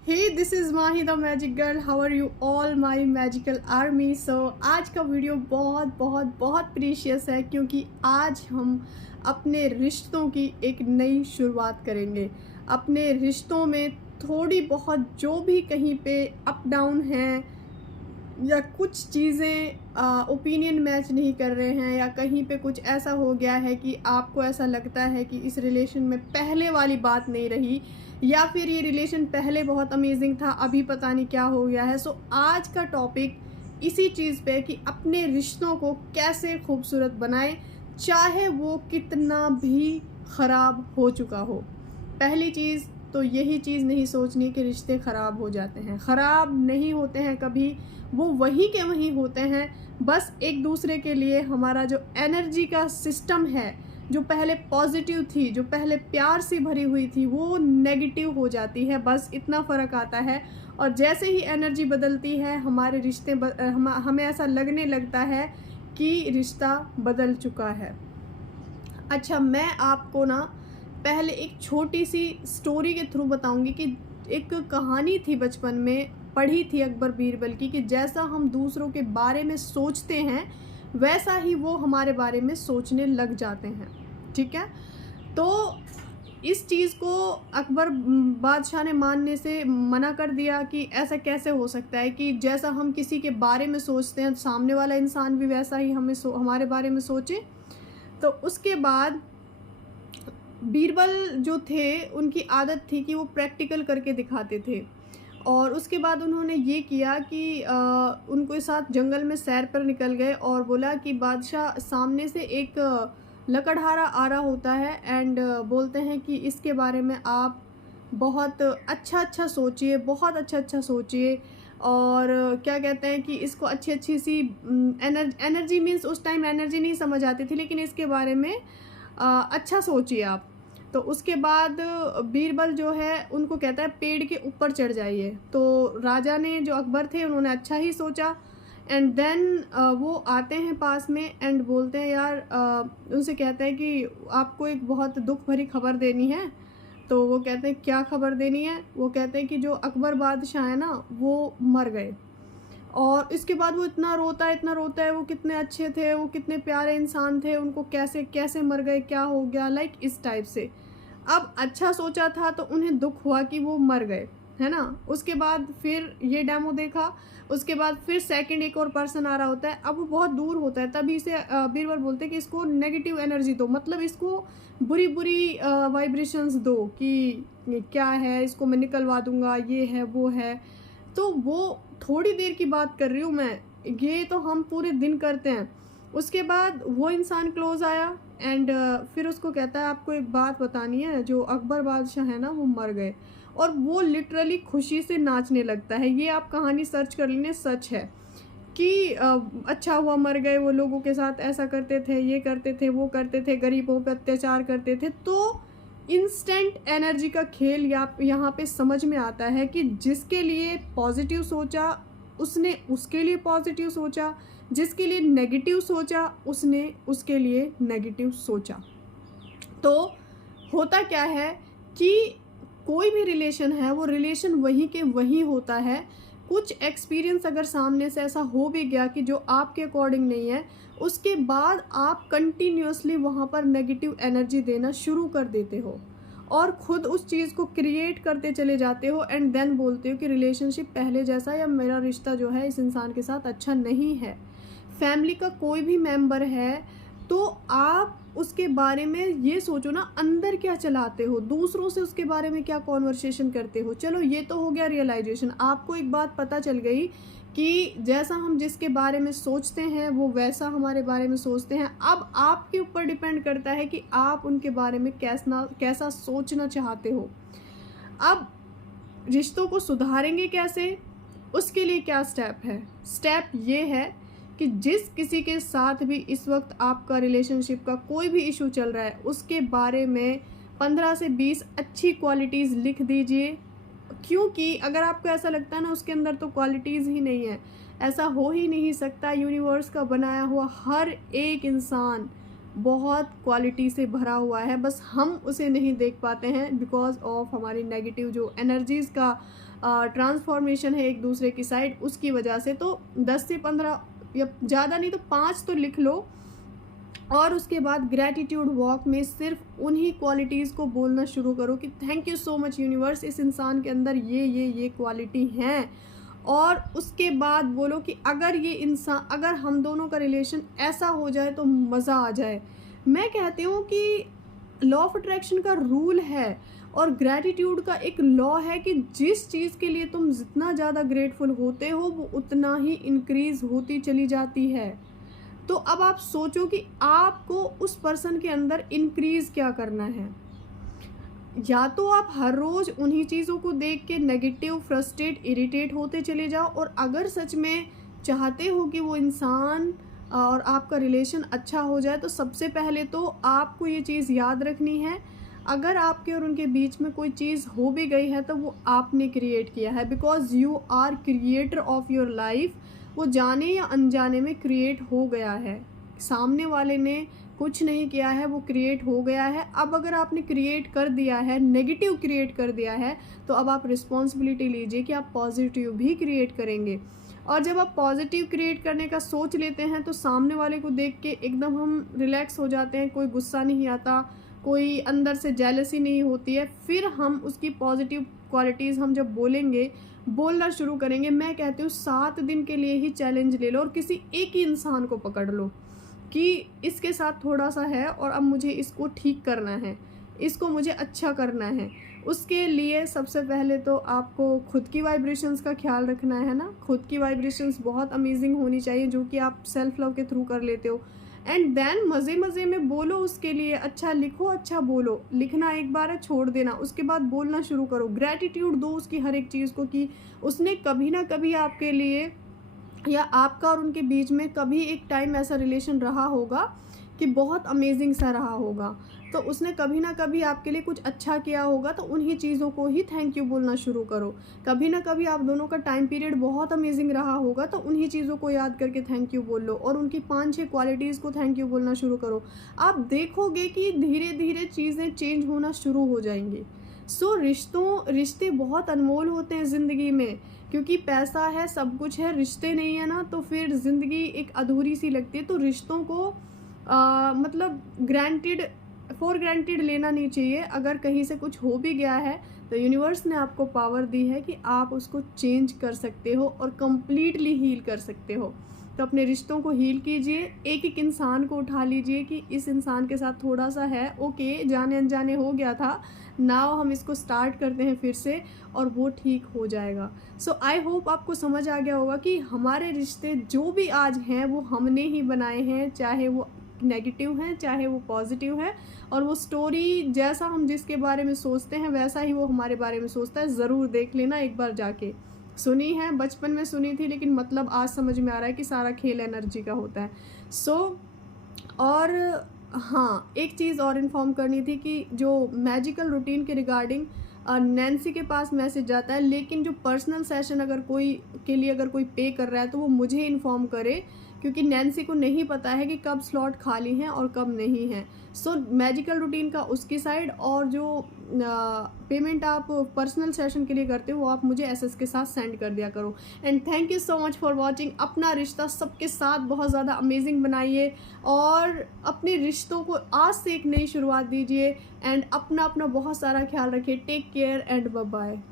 Hey this is Mahi the magic girl, how are you all my magical army. So आज का video बहुत बहुत बहुत प्रीशियस है क्योंकि आज हम अपने रिश्तों की एक नई शुरुआत करेंगे। अपने रिश्तों में थोड़ी बहुत जो भी कहीं पे अप डाउन हैं या कुछ चीज़ें ओपिनियन मैच नहीं कर रहे हैं या कहीं पे कुछ ऐसा हो गया है कि आपको ऐसा लगता है कि इस रिलेशन में पहले वाली बात नहीं रही या फिर ये रिलेशन पहले बहुत अमेजिंग था, अभी पता नहीं क्या हो गया है। सो आज का टॉपिक इसी चीज़ पे कि अपने रिश्तों को कैसे खूबसूरत बनाएं, चाहे वो कितना भी ख़राब हो चुका हो। पहली चीज़ तो यही चीज़ नहीं सोचनी कि रिश्ते ख़राब हो जाते हैं। ख़राब नहीं होते हैं कभी, वो वहीं के वहीं होते हैं। बस एक दूसरे के लिए हमारा जो एनर्जी का सिस्टम है, जो पहले पॉजिटिव थी, जो पहले प्यार से भरी हुई थी, वो नेगेटिव हो जाती है। बस इतना फ़र्क आता है। और जैसे ही एनर्जी बदलती है हमारे रिश्ते हमें ऐसा लगने लगता है कि रिश्ता बदल चुका है। अच्छा, मैं आपको ना पहले एक छोटी सी स्टोरी के थ्रू बताऊंगी कि एक कहानी थी बचपन में पढ़ी थी अकबर बीरबल की, कि जैसा हम दूसरों के बारे में सोचते हैं वैसा ही वो हमारे बारे में सोचने लग जाते हैं। ठीक है, तो इस चीज़ को अकबर बादशाह ने मानने से मना कर दिया कि ऐसा कैसे हो सकता है कि जैसा हम किसी के बारे में सोचते हैं सामने वाला इंसान भी वैसा ही हमारे बारे में सोचे। तो उसके बाद बीरबल जो थे उनकी आदत थी कि वो प्रैक्टिकल करके दिखाते थे। और उसके बाद उन्होंने ये किया कि उनके साथ जंगल में सैर पर निकल गए और बोला कि बादशाह, सामने से एक लकड़हारा आ रहा होता है एंड बोलते हैं कि इसके बारे में आप बहुत अच्छा अच्छा सोचिए, बहुत अच्छा अच्छा सोचिए। और क्या कहते हैं कि इसको अच्छी अच्छी सी एनर्जी मीन्स उस टाइम एनर्जी नहीं समझ आती थी, लेकिन इसके बारे में अच्छा सोचिए आप। तो उसके बाद बीरबल जो है उनको कहता है पेड़ के ऊपर चढ़ जाइए। तो राजा ने, जो अकबर थे, उन्होंने अच्छा ही सोचा। एंड देन वो आते हैं पास में एंड बोलते हैं, यार उनसे कहते हैं कि आपको एक बहुत दुख भरी खबर देनी है। तो वो कहते हैं क्या खबर देनी है। वो कहते हैं कि जो अकबर बादशाह है ना वो मर गए। और इसके बाद वो इतना रोता है, इतना रोता है, वो कितने अच्छे थे, वो कितने प्यारे इंसान थे, उनको कैसे कैसे मर गए, क्या हो गया, लाइक इस टाइप से। अब अच्छा सोचा था तो उन्हें दुख हुआ कि वो मर गए, है ना। उसके बाद फिर ये डेमो देखा। उसके बाद फिर सेकंड एक और पर्सन आ रहा होता है। अब वो बहुत दूर होता है, तभी से बीरबल बोलते हैं कि इसको नेगेटिव एनर्जी दो, मतलब इसको बुरी बुरी वाइब्रेशंस दो कि क्या है, इसको मैं निकलवा दूंगा, ये है वो है। तो वो थोड़ी देर की बात कर रही हूँ मैं, ये तो हम पूरे दिन करते हैं। उसके बाद वो इंसान क्लोज आया एंड फिर उसको कहता है आपको एक बात बतानी है, जो अकबर बादशाह है ना वो मर गए। और वो लिटरली खुशी से नाचने लगता है। ये आप कहानी सर्च कर लेने, सच है कि अच्छा हुआ मर गए, वो लोगों के साथ ऐसा करते थे, ये करते थे, वो करते थे, गरीबों पर अत्याचार करते थे। तो इंस्टेंट एनर्जी का खेल यहाँ पे समझ में आता है कि जिसके लिए पॉजिटिव सोचा उसने उसके लिए पॉजिटिव सोचा, जिसके लिए नेगेटिव सोचा उसने उसके लिए नेगेटिव सोचा। तो होता क्या है कि कोई भी रिलेशन है वो रिलेशन वहीं के वहीं होता है। कुछ एक्सपीरियंस अगर सामने से ऐसा हो भी गया कि जो आपके अकॉर्डिंग नहीं है, उसके बाद आप कंटिन्यूसली वहाँ पर नेगेटिव एनर्जी देना शुरू कर देते हो और खुद उस चीज़ को क्रिएट करते चले जाते हो एंड देन बोलते हो कि रिलेशनशिप पहले जैसा या मेरा रिश्ता जो है इस इंसान के साथ अच्छा नहीं है। फैमिली का कोई भी मेंबर है तो आप उसके बारे में ये सोचो ना, अंदर क्या चलाते हो, दूसरों से उसके बारे में क्या कॉन्वर्सेशन करते हो। चलो ये तो हो गया रियलाइजेशन, आपको एक बात पता चल गई कि जैसा हम जिसके बारे में सोचते हैं वो वैसा हमारे बारे में सोचते हैं। अब आपके ऊपर डिपेंड करता है कि आप उनके बारे में कैसा सोचना चाहते हो। अब रिश्तों को सुधारेंगे कैसे, उसके लिए क्या स्टेप है। स्टेप ये है कि जिस किसी के साथ भी इस वक्त आपका रिलेशनशिप का कोई भी इशू चल रहा है उसके बारे में 15 से 20 अच्छी क्वालिटीज़ लिख दीजिए। क्योंकि अगर आपको ऐसा लगता है ना उसके अंदर तो क्वालिटीज़ ही नहीं है, ऐसा हो ही नहीं सकता। यूनिवर्स का बनाया हुआ हर एक इंसान बहुत क्वालिटी से भरा हुआ है, बस हम उसे नहीं देख पाते हैं बिकॉज ऑफ हमारी नेगेटिव जो एनर्जीज़ का ट्रांसफॉर्मेशन है एक दूसरे की साइड, उसकी वजह से। तो 10 से 15 या ज़्यादा नहीं तो 5 तो लिख लो। और उसके बाद ग्रैटिट्यूड वॉक में सिर्फ उन्हीं क्वालिटीज़ को बोलना शुरू करो कि thank you so much universe, इस इंसान के अंदर ये क्वालिटी हैं। और उसके बाद बोलो कि अगर हम दोनों का रिलेशन ऐसा हो जाए तो मज़ा आ जाए। मैं कहती हूँ कि लॉ ऑफ अट्रैक्शन का रूल है और ग्रैटिट्यूड का एक लॉ है कि जिस चीज़ के लिए तुम जितना ज़्यादा ग्रेटफुल होते हो वो उतना ही इंक्रीज़ होती चली जाती है। तो अब आप सोचो कि आपको उस पर्सन के अंदर इंक्रीज़ क्या करना है। या तो आप हर रोज़ उन्हीं चीज़ों को देख के नेगेटिव, फ्रस्ट्रेट, इरिटेट होते चले जाओ, और अगर सच में चाहते हो कि वो इंसान और आपका रिलेशन अच्छा हो जाए तो सबसे पहले तो आपको ये चीज़ याद रखनी है, अगर आपके और उनके बीच में कोई चीज़ हो भी गई है तो वो आपने क्रिएट किया है, because you are creator of your life. वो जाने या अनजाने में क्रिएट हो गया है, सामने वाले ने कुछ नहीं किया है, वो क्रिएट हो गया है। अब अगर आपने क्रिएट कर दिया है, नेगेटिव क्रिएट कर दिया है, तो अब आप रिस्पॉन्सिबिलिटी लीजिए कि आप पॉजिटिव भी क्रिएट करेंगे। और जब आप पॉजिटिव क्रिएट करने का सोच लेते हैं तो सामने वाले को देख के एकदम हम रिलैक्स हो जाते हैं, कोई गुस्सा नहीं आता, कोई अंदर से जेलसी नहीं होती है। फिर हम उसकी पॉजिटिव क्वालिटीज़ हम जब बोलना शुरू करेंगे। मैं कहती हूँ 7 दिन के लिए ही चैलेंज ले लो और किसी एक ही इंसान को पकड़ लो कि इसके साथ थोड़ा सा है और अब मुझे इसको ठीक करना है, इसको मुझे अच्छा करना है। उसके लिए सबसे पहले तो आपको खुद की वाइब्रेशंस का ख्याल रखना है ना। खुद की वाइब्रेशंस बहुत अमेजिंग होनी चाहिए जो कि आप सेल्फ लव के थ्रू कर लेते हो। एंड देन मज़े मज़े में बोलो उसके लिए, अच्छा लिखो, अच्छा बोलो। लिखना एक बार है, छोड़ देना, उसके बाद बोलना शुरू करो। ग्रैटिट्यूड दो उसकी हर एक चीज़ को कि उसने कभी ना कभी आपके लिए या आपका और उनके बीच में कभी एक टाइम ऐसा रिलेशन रहा होगा कि बहुत अमेजिंग सा रहा होगा, तो उसने कभी ना कभी आपके लिए कुछ अच्छा किया होगा, तो उन्हीं चीज़ों को ही थैंक यू बोलना शुरू करो। कभी ना कभी आप दोनों का टाइम पीरियड बहुत अमेजिंग रहा होगा, तो उन्हीं चीज़ों को याद करके थैंक यू बोल लो और उनकी 5-6 क्वालिटीज़ को थैंक यू बोलना शुरू करो। आप देखोगे कि धीरे धीरे चीज़ें चेंज होना शुरू हो जाएंगी। रिश्ते बहुत अनमोल होते हैं ज़िंदगी में, क्योंकि पैसा है, सब कुछ है, रिश्ते नहीं है ना तो फिर ज़िंदगी एक अधूरी सी लगती है। तो रिश्तों को मतलब फॉर ग्रांटेड लेना नहीं चाहिए। अगर कहीं से कुछ हो भी गया है तो यूनिवर्स ने आपको पावर दी है कि आप उसको चेंज कर सकते हो और कम्प्लीटली हील कर सकते हो। तो अपने रिश्तों को हील कीजिए, एक एक इंसान को उठा लीजिए कि इस इंसान के साथ थोड़ा सा है, ओके, जाने अनजाने हो गया था, नाउ हम इसको स्टार्ट करते हैं फिर से और वो ठीक हो जाएगा। सो आई होप आपको समझ आ गया होगा कि हमारे रिश्ते जो भी आज हैं वो हमने ही बनाए हैं, चाहे वो नेगेटिव हैं चाहे वो पॉजिटिव है। और वो स्टोरी जैसा हम जिसके बारे में सोचते हैं वैसा ही वो हमारे बारे में सोचता है। ज़रूर देख लेना एक बार जाके। सुनी है, बचपन में सुनी थी, लेकिन मतलब आज समझ में आ रहा है कि सारा खेल एनर्जी का होता है। और हाँ, एक चीज़ और इन्फॉर्म करनी थी कि जो मैजिकल रूटीन के रिगार्डिंग नैन्सी के पास मैसेज जाता है, लेकिन जो पर्सनल सेशन अगर कोई पे कर रहा है तो वो मुझे इन्फॉर्म करे, क्योंकि नैन्सी को नहीं पता है कि कब स्लॉट खाली हैं और कब नहीं हैं। सो मैजिकल रूटीन का उसकी साइड, और जो पेमेंट आप पर्सनल सेशन के लिए करते हो वो आप मुझे एसएस के साथ सेंड कर दिया करो। And thank you so much for watching. अपना रिश्ता सबके साथ बहुत ज़्यादा अमेजिंग बनाइए और अपने रिश्तों को आज से एक नई शुरुआत दीजिए। एंड अपना बहुत सारा ख्याल रखिए। Take care and bye bye.